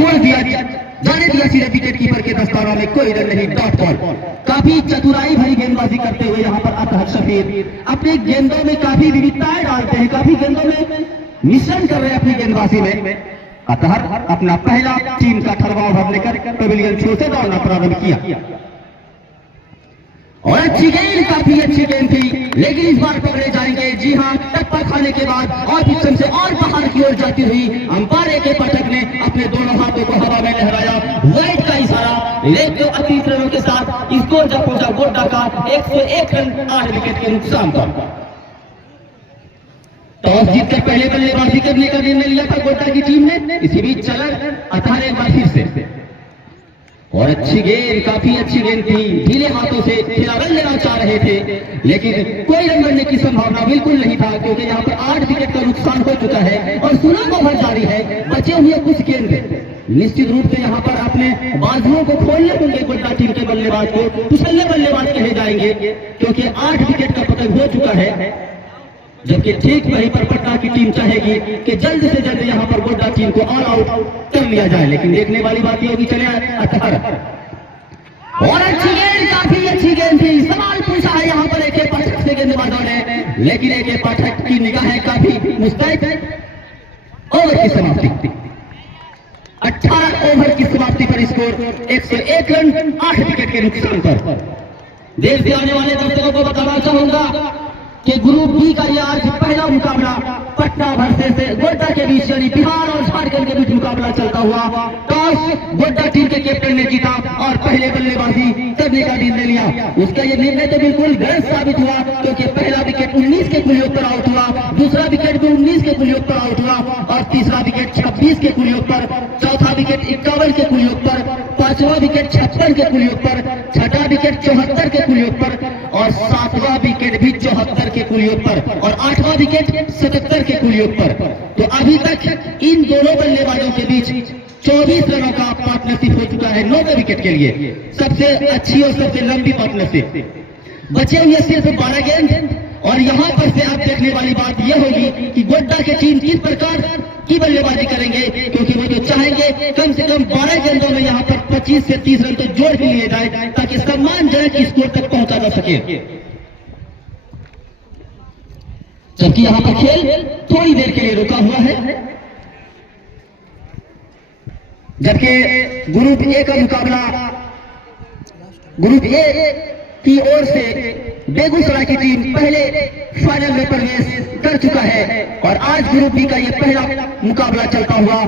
छोड़ दिया, जाने दिया सीधे विकेट कीपर के दस्तानों में, कोई रन नहीं, डॉट बॉल। काफी चतुराई भरी गेंदबाजी करते हुए यहाँ पर अतहर शफीर अपनी गेंदों में काफी विविधताएं डालते हैं, काफी गेंदों में मिश्रण कर रहे हैं अपनी गेंदबाजी में। अतहर अपना पहला टीम का थर्मा ओवर लेकर पेविलियन छोर से दौड़ना प्रारंभ किया और अच्छी गेंद, काफी अच्छी गेंद थी, लेकिन इस बार पकड़े जाएंगे। जी हां, टप्पा खाने के बाद और पिछम से और बाहर की ओर जाती हुई अंपायर के पाठक ने अपने दोनों हाथों को हवा में लहराया, वाइड का इशारा, लेग को 38 रनों के साथ स्कोर जब पहुंचा गोड्डा का 101 रन 8 विकेट के नुकसान पर। टॉस जीतकर पहले बल्लेबाजी करने का निर्णय लिया था गोड्डा की टीम ने। इसी बीच चला अतहर एक बार फिर से और अच्छी गेंद, काफी अच्छी गेंद थी, ढीले हाथों से रन लेना चाह रहे थे, लेकिन कोई रन बनने की संभावना बिल्कुल नहीं था, क्योंकि यहाँ पर 8 विकेट का नुकसान हो चुका है और 16 ओवर जारी है। बचे हुए कुछ गेंद निश्चित रूप से यहाँ पर अपने बाजुओं को खोलने होंगे गोड्डा टीम के बल्लेबाज को, कुशल बल्लेबाज कहे जाएंगे, क्योंकि 8 विकेट का पतन हो चुका है। जबकि ठीक वहीं पर पटना की टीम चाहेगी कि जल्द से जल्द यहाँ पर गोड्डा टीम को ऑल आउट कर लिया जाए, लेकिन देखने वाली बात यह होगी। चले अतहर और अच्छी गेंद, काफी अच्छी गेंद थी, सवाल पूछा है यहाँ पर एक पाठक से गेंदबाजों ने, लेकिन एक पाठक की निगाहें काफी मुस्तैद। ओवर की समाप्ति, 18 ओवर की समाप्ति पर स्कोर 101 रन 8 विकेट के नुकसान पर। देश से आने वाले दर्शकों को बताना चाहूंगा कि ग्रुप बी का यह आज पहला मुकाबला पटना वर्सेस गोड्डा के बीच, यानी बिहार और झारखंड के बीच मुकाबला चलता हुआ। टॉस गोड्डा टीम के कैप्टन ने जीता और पहले बल्लेबाजी करने का निर्णय लिया। उसका यह निर्णय तो बिल्कुल गलत साबित हुआ, क्योंकि पहला विकेट 19 के कुलयोग पर आउट हुआ, दूसरा विकेट भी 19 के कुलयोग पर आउट हुआ और तीसरा विकेट 26 के कुलयोग पर, चौथा विकेट 51 के कुलयोग पर, पांचवा विकेट 56 के कुलयोग पर, छठा विकेट 74 के कुलयोग पर और सातवां विकेट भी 74 के कुलयोग पर और आठवां विकेट 77 के कुलयोग पर। तो अभी तक इन दोनों बल्लेबाजों के बीच 24 रनों का पार्टनरशिप हो चुका है 9वें विकेट के लिए, सबसे अच्छी और सबसे लंबी पार्टनरशिप। बचे हुए सिर्फ 12 गेंद और यहाँ पर से अब देखने वाली बात यह होगी कि गोड्डा की टीम किस प्रकार की बल्लेबाजी करेंगे, क्योंकि वो जो चाहेंगे कम से कम 12 गेंदों में यहाँ पर 25 से 30 रन तो जोड़ भी लिए जाए, ताकि सम्मानजनक स्कोर तक पहुंचा जा सके। जबकि यहाँ पर खेल थोड़ी देर के लिए रुका हुआ है, जबकि ग्रुप ए का मुकाबला ग्रुप ए की ओर से बेगूसराय की टीम पहले फाइनल में प्रवेश कर चुका है और आज ग्रुप बी का यह पहला मुकाबला चलता हुआ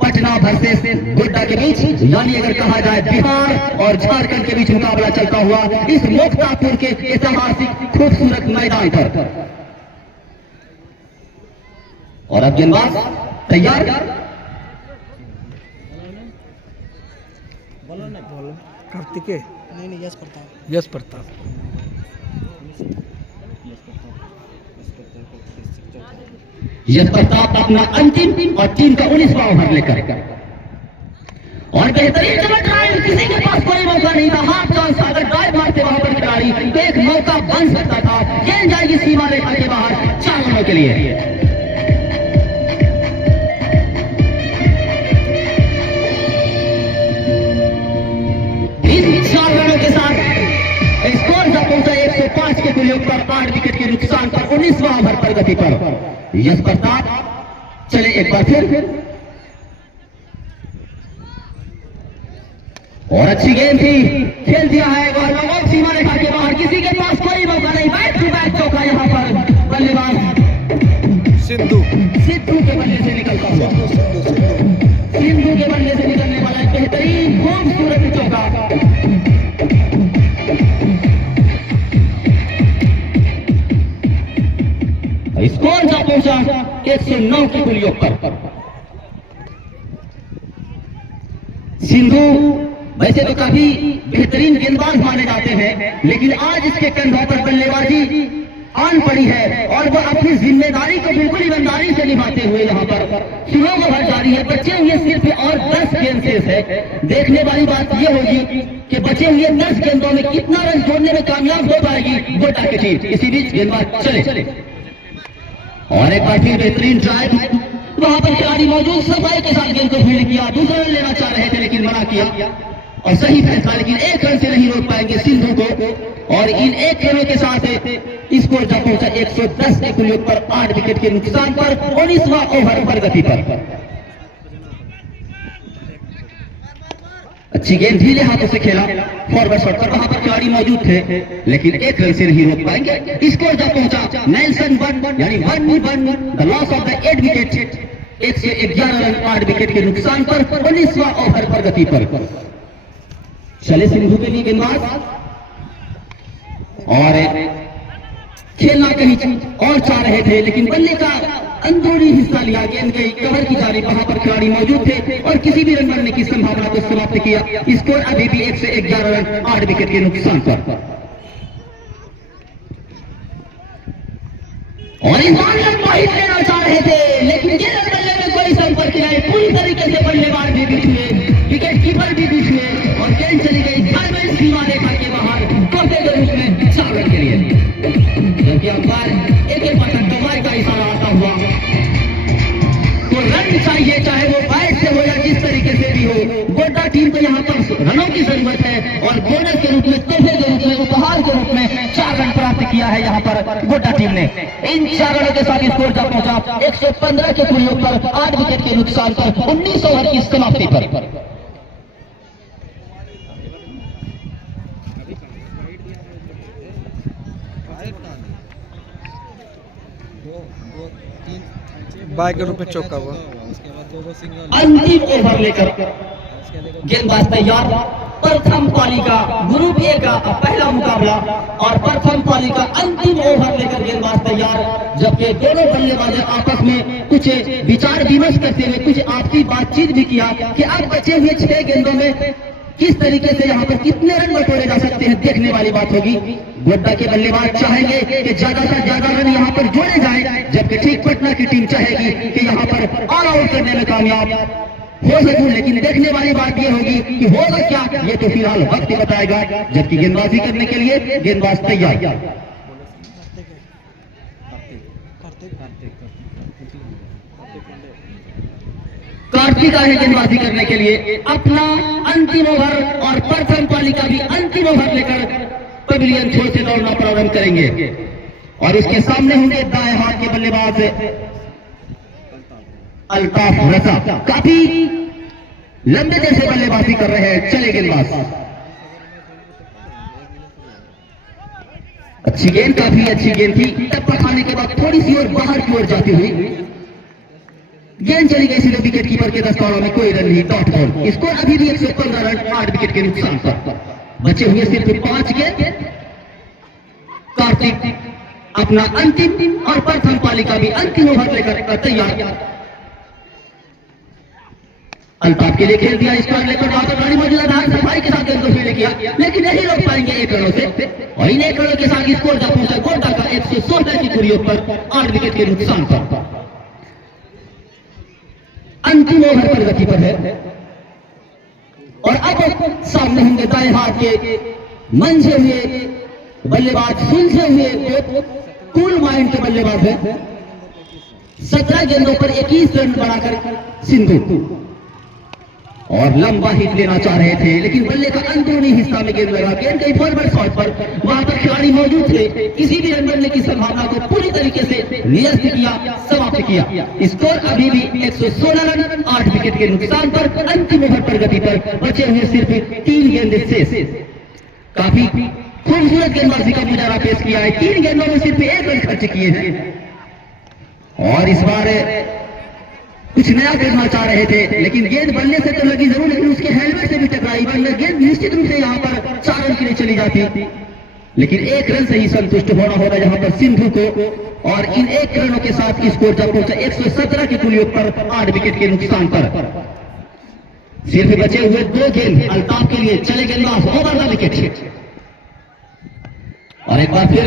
पटना वर्सेस गोड्डा के बीच, यानी अगर कहा जाए बिहार और झारखंड के बीच मुकाबला चलता हुआ इस मोक्तापुर के ऐतिहासिक खूबसूरत मैदान पर। और अब गेंदबाज तैयार, कार्तिकेय नहीं यश प्रताप, यश प्रताप। यश प्रताप अपना अंतिम और टीम का 19वां ओवर लेकर और बेहतरीन ड्राइव, किसी के पास कोई मौका नहीं था, हाथ का सागर ड्राइव मारते वहां पर खिलाड़ी, तो एक मौका बन सकता था। गेंद जाएगी सीमा रेखा के बाहर 4 रनों के लिए। स्कोर जब पहुंचा 105 के कुलयोग पर 8 विकेट के नुकसान पर 19वां ओवर प्रगति पर। यश प्रताप चले एक बार फिर और अच्छी गेंद थी, खेल दिया है वह सीमा रेखा के बाहर, किसी के पास कोई मौका नहीं। बैक टू बैक चौका यहाँ पर बल्लेबाज सिद्धू के बल्ले से निकलता हुआ, सिद्धू के बल्ले से निकलने वाला बेहतरीन खूबसूरत चौका। स्कोर जब पहुंचा 109 की कुलयोग पर। सिंधु वैसे तो काफी बेहतरीन गेंदबाज माने जाते हैं, लेकिन आज इसके कंधों पर बल्लेबाजी आन पड़ी है और वह अपनी जिम्मेदारी को बिल्कुल ईमानदारी से निभाते हुए यहाँ पर 16 ओवर जारी है। बचे हुए सिर्फ और 10 गेंद शेष है। देखने वाली बात यह होगी कि बचे हुए 10 गेंदों में कितना रन जोड़ने में कामयाब हो पाएगी गोड्डा की टीम। इसी बीच गेंदबाज चले और एक बार फिर बेहतरीन ड्राइव वहां पर खिलाड़ी मौजूद सफाई के साथ गेंद को फील्ड किया, दूसरा रन लेना चाह रहे थे लेकिन मना किया और सही फैसला, लेकिन एक रन से नहीं रोक पाएंगे सिंधु को और इन एक रनों के साथ स्कोर जब पहुंचा 110 के कुल योग पर 8 विकेट के नुकसान पर 19वां ओवर प्रगति पर। अच्छी गेंद ढीले हाथों से खेला फॉरवर्ड शॉट पर, वहां पर खिलाड़ी मौजूद थे लेकिन एक रन से नहीं रोक पाएंगे। स्कोर जब पहुंचा नेल्सन 1 यानी 1 the loss of the 8 wicket, 111 run 8 wicket के नुकसान पर 19वां ओवर प्रगति पर। चले सिंधु के लिए गेंदबाज और खेलना कहीं और चाह रहे थे लेकिन बल्ले का अंदरूनी हिस्सा लिया, गेंद गई कवर की जारी, वहां पर खिलाड़ी मौजूद थे और किसी भी रन बनने की संभावना को समाप्त किया। स्कोर अभी भी 111 रन 8 विकेट के नुकसान पर। और इस बार रन बाहिर लेना चाह रहे थे लेकिन ये रन बल्ले में कोई संपर्क नहीं, पूरी तरीके से बल्लेबाज भी बीच में, विकेट कीपर भी बीच में और गेंद चली गई धारमेंट सीमा रेखा के बाहर तोहफे के रूप में 4 रन के लिए, जबकि अंपायर एक पटक दबाई का इशारा आता हुआ तो रन चाहिए, चाहे वो बैट से हो या जिस तरीके से भी हो। गोड्डा टीम को यहाँ पर रनों की जरूरत है और बोनस के रूप में, तोहफे के रूप में, उपहार के रूप में 4 रन प्राप्त किया है यहाँ पर गोड्डा टीम ने। इन 4 रनों के साथ स्कोर जब पहुंचा 115 के कुल योग पर 8 विकेट के नुकसान पर 19 ओवर की समाप्ति पर। बाय के रूप में चौका हुआ। अंतिम ओवर लेकर गेंदबाज तैयार। प्रथम पाली का ग्रुप ए का पहला मुकाबला और प्रथम पाली का अंतिम ओवर लेकर गेंदबाज तैयार, जबकि दोनों बल्लेबाज आपस में कुछ विचार विमर्श करते हुए कुछ आपसी बातचीत भी किया कि अब बचे हुए 6 गेंदों में किस तरीके से यहाँ पर कितने रन बटोरे जा सकते हैं, देखने वाली बात होगी। गोड्डा के बल्लेबाज चाहेंगे कि ज्यादा से ज्यादा रन यहाँ पर जोड़े जाए, जबकि ठीक पटना की टीम चाहेगी कि यहाँ पर ऑल आउट करने में कामयाब हो सकूं। लेकिन देखने वाली बात ये होगी कि होगा क्या, ये तो फिलहाल वक्त बताएगा। जबकि गेंदबाजी करने के लिए गेंदबाज तैयार। कार्तिक है गेंदबाजी करने के लिए अपना अंतिम ओवर और प्रथम पाली का भी अंतिम ओवर लेकर पवेलियन छोर से दौड़ना प्रारंभ करेंगे और इसके सामने होंगे दाएं हाथ के बल्लेबाज अल्ताफ रजा, काफी लंबे देर से बल्लेबाजी कर रहे हैं। चले गेंदबाज, अच्छी गेंद, काफी अच्छी गेंद थी, टप्पा खाने के बाद थोड़ी सी और बाहर की ओर जाती हुई गेंद चली गई सीधे विकेट कीपर के दस्तानों में, कोई रन नहीं, डॉट बॉल। स्कोर अभी भी 115 रन 8 विकेट के नुकसान पर। बचे हुए सिर्फ 5 गेंद। कार्तिक अपना अंतिम और प्रथम पाली का भी अंतिम ओवर लेकर तैयार। अल्ताफ के लिए खेल दिया, स्क्वायर लेकर वहां पर गाड़ी मौजूदा था, सफाई के साथ गेंद को फील्ड किया लेकिन नहीं रोक पाएंगे 1 रनों से और इन 1 रनों के साथ स्कोर जब पहुंचा गोड्डा का 116 की कुल योग पर 8 विकेट के नुकसान पर। अंतिम ओवर प्रगति पर है और अब सामने होंगे दाएं हाथ के मंझे हुए बल्लेबाज, सुलझे हुए कूल माइंड के बल्लेबाज है। 17 गेंदों पर 21 रन बनाकर सिंधु और लंबा हिट लेना चाह रहे थे लेकिन बल्ले का अंदरूनी हिस्सा में गेंद लगा, गेंद गई फॉरवर्ड शॉट पर, वहां पर खिलाड़ी मौजूद थे, किसी भी रन बनने की संभावना को पूरी तरीके से निरस्त किया, समाप्त किया। स्कोर अभी भी 116 रन 8 विकेट के नुकसान पर। अंतिम ओवर प्रगति पर बचे हुए सिर्फ 3 गेंद शेष। काफी खूबसूरत गेंदबाजी का मुजाहरा पेश किया है, 3 गेंदों में सिर्फ 1 रन खर्च किए हैं और इस बार कुछ नया करना चाह रहे थे लेकिन गेंद बल्ले से तो लगी जरूर, लेकिन उसके हेलमेट से भी टकराई, वरना गेंद निश्चित रूप से यहाँ पर 4 रन के लिए चली जाती, लेकिन 1 रन से ही संतुष्ट होना होगा यहाँ पर सिंधु को और इन 1 रनों के साथ स्कोर जब पहुंचा 117 के कुल योग पर 8 विकेट के नुकसान पर। सिर्फ बचे हुए 2 गेंद अल्ताफ के लिए। चले गेंदबाज, ओवर द विकेट और एक बार फिर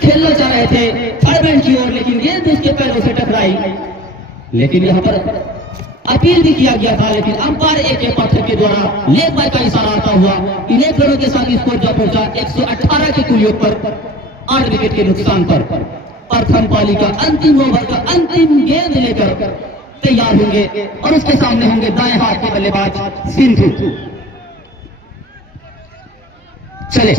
खेलना चाह रहे थे थर्ड मैन की ओर लेकिन गेंद उसके पैरों से टकराई, लेकिन यहाँ पर अपील भी किया गया था लेकिन अंपायर AK पाठक के द्वारा लेग बाय का इशारा आता हुआ इन 1 रनों के साथ स्कोर जब पहुंचा 118 के कुल योग पर 8 विकेट के नुकसान पर। प्रथम पाली का अंतिम ओवर का अंतिम गेंद लेकर तैयार होंगे और उसके सामने होंगे दाएं हाथ के बल्लेबाज सिंधु। चले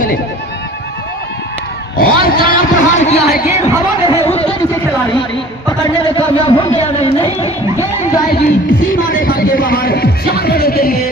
और कड़ा प्रहार किया है, गेंद हवा में है, उसके नीचे खिलाड़ी पकड़ने में कामयाब हो गया नहीं, गेंद जाएगी सीमा रेखा के बाहर 4 रन के लिए।